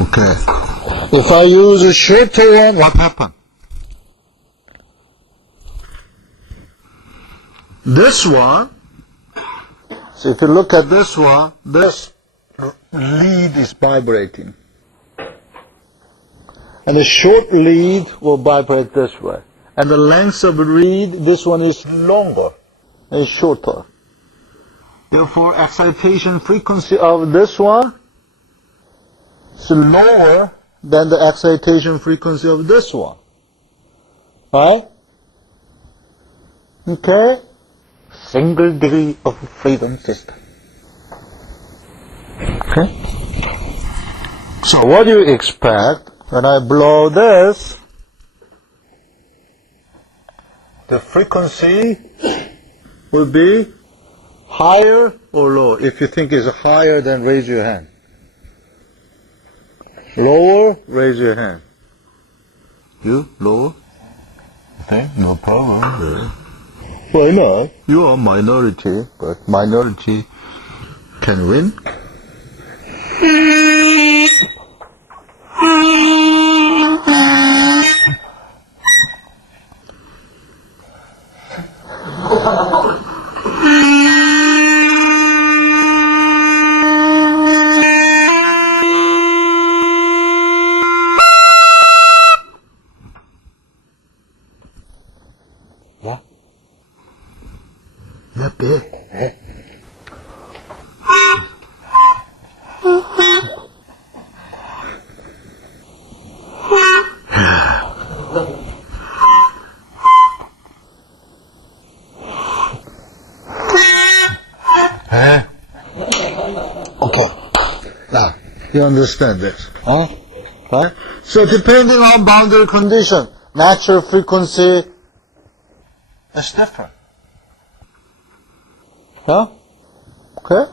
Okay. If I use a shorter one, what happens? This one, so if you look at this one, this lead is vibrating. And the short lead will vibrate this way. And the length of the reed, this one is longer and shorter. Therefore, excitation frequency of this one is lower than the excitation frequency of this one. Right? Okay? Single degree of freedom system. Okay? So what do you expect when I blow this? The frequency will be higher or lower. If you think it's higher, then raise your hand. Lower, raise your hand. You? Lower? Okay, no problem. Yeah. Why not? You are minority, but minority can win. Yeah? Not big. Okay. Now, you understand this, huh? Right? So depending on boundary condition, natural frequency is different. Yeah? Okay?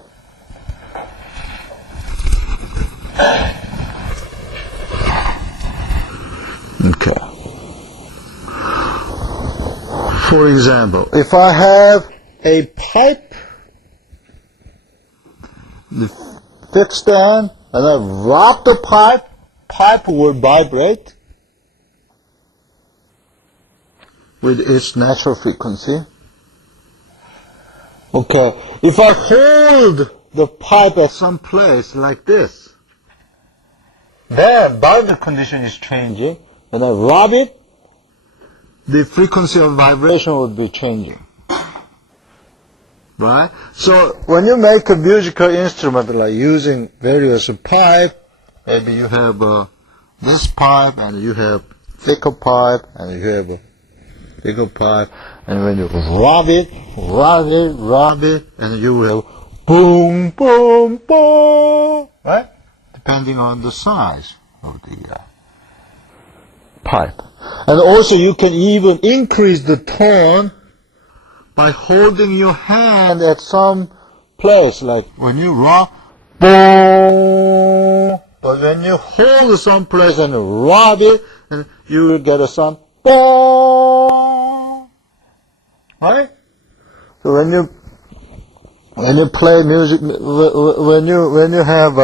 Okay. For example, if I have a pipe fixed in, and I rub the pipe will vibrate with its natural frequency. Okay, if I hold the pipe at some place like this, then boundary condition is changing, and I rub it, the frequency of vibration would be changing. Right? So when you make a musical instrument, like using various pipe, maybe you have this pipe, and you have thicker pipe, and you have a thicker pipe, and when you rub it, and you will boom, boom, boom, right? Depending on the size of the pipe. And also you can even increase the tone by holding your hand at some place, like when you rub, boom. But when you hold some place and rub it, and you will get a sound, boom. Right? So when you play music, when you have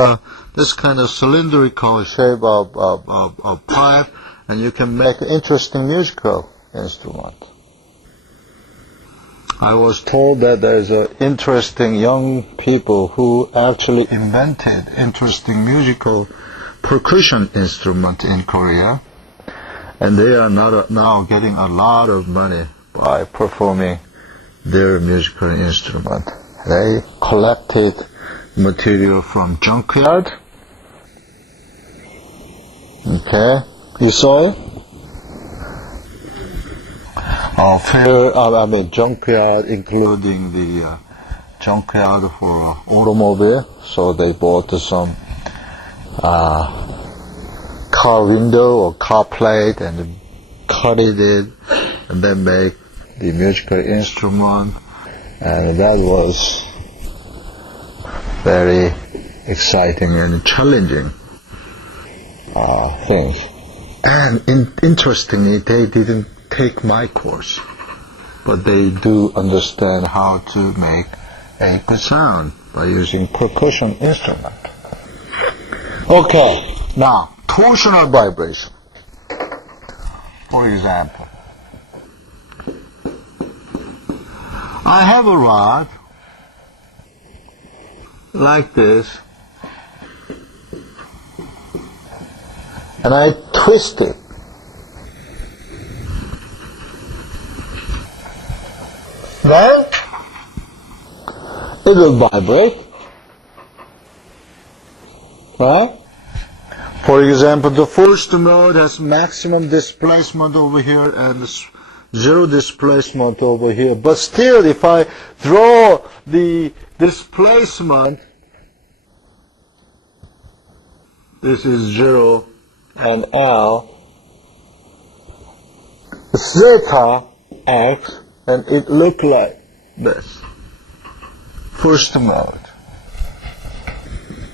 this kind of cylindrical shape of pipe, and you can make an interesting musical instrument. I was told that there's interesting young people who actually invented interesting musical percussion instrument in Korea, and they are now getting a lot of money by performing their musical instrument. They collected material from junkyard. Okay, you saw it? Junkyard, including the junkyard for automobile. So they bought some car window or car plate and cut it in and then make the musical instrument. And that was very exciting and challenging thing. And interestingly, they didn't take my course, but they do understand how to make a good sound by using percussion instrument. Okay, now torsional vibration. For example, I have a rod like this, and I twist it. Then it will vibrate, right? For example, the first mode has maximum displacement over here and zero displacement over here. But still, if I draw the displacement, this is 0 and L, zeta X, and it look like this. First mode,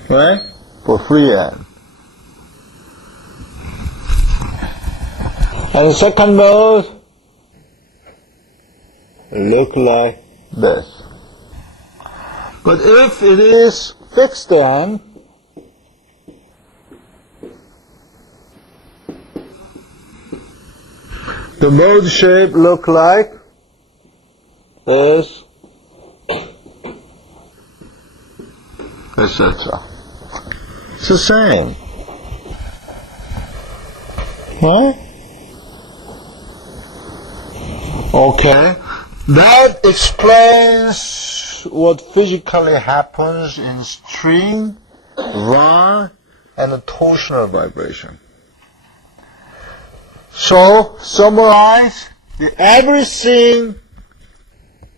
right? For free end. And second mode look like this. But if it is fixed end, the mode shape look like this, etc. It's the same, right? Okay, that explains what physically happens in string, rod, and torsional vibration. So, summarize, everything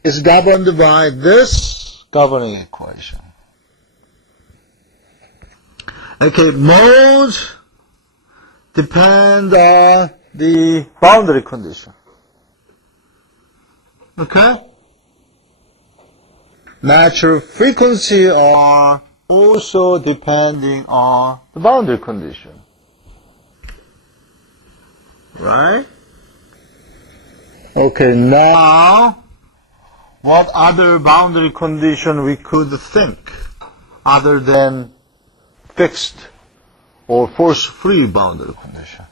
is governed by this governing equation. Okay, modes depend on the boundary condition. Okay? Natural frequency are also depending on the boundary condition. Right? Okay, now, what other boundary condition we could think other than fixed or force-free boundary condition?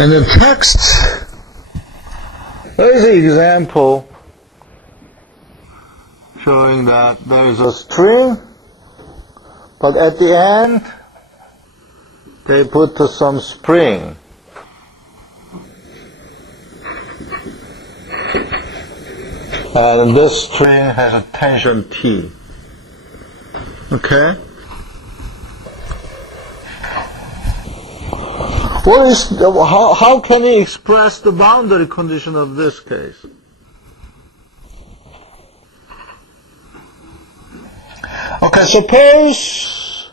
In the text, there is an example showing that there is a string, but at the end they put some spring. And this string has a tension T. Okay? How can we express the boundary condition of this case? Okay, suppose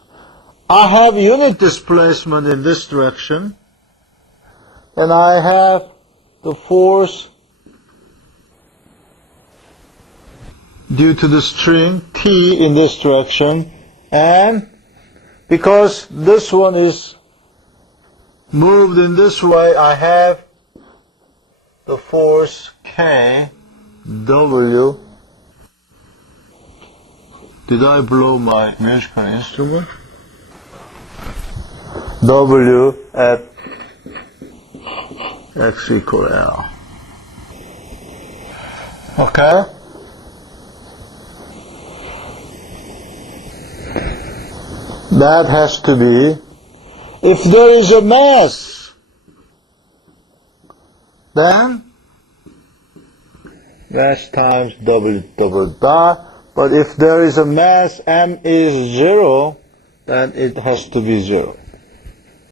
I have unit displacement in this direction, and I have the force due to the string T in this direction, and because this one is moved in this way, I have the force K, W. Did I blow my musical instrument? W at X equal L. Okay? That has to be, if there is a mass, then mass times W double dot. But if there is a mass, M is 0, then it has to be 0.